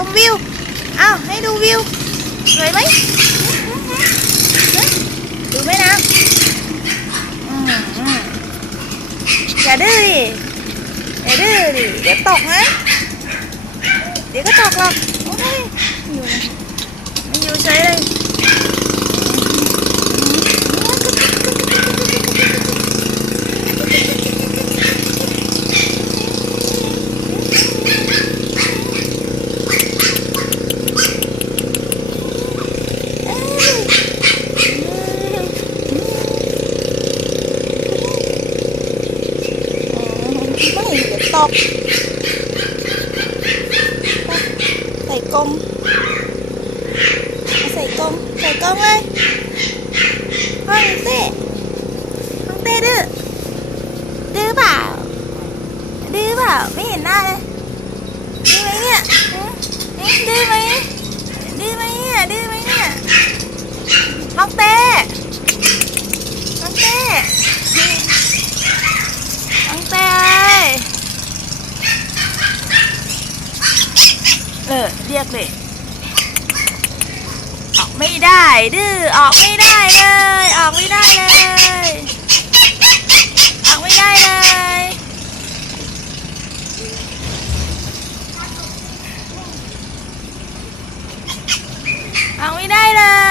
อชมวิวอ้าวให้ดูวิวสวยไหมดูไหมนะอืมอืมอย่าดื้อดิอย่าดื้อดิเดี๋ยวตกนะเดี๋ยวก็ตกหรอกโอ้ยอยู่นะไม่อยู่เฉยเลย ไม่เดี๋ยวตกใส่กรงเอาใส่กรงใส่กรงเลย ย rất là nhiều to thầy công thầy công thầy công ơi không tê không tê đưa đưa bảo đưa bảo mấy hiện nay đây đưa mấy ạ đưa mấy เลอเรียกเลยออกไม่ได้ดื้อออกไม่ได้เลย ออกไม่ได้เลยออกไม่ได้เลยออกไม่ได้เลย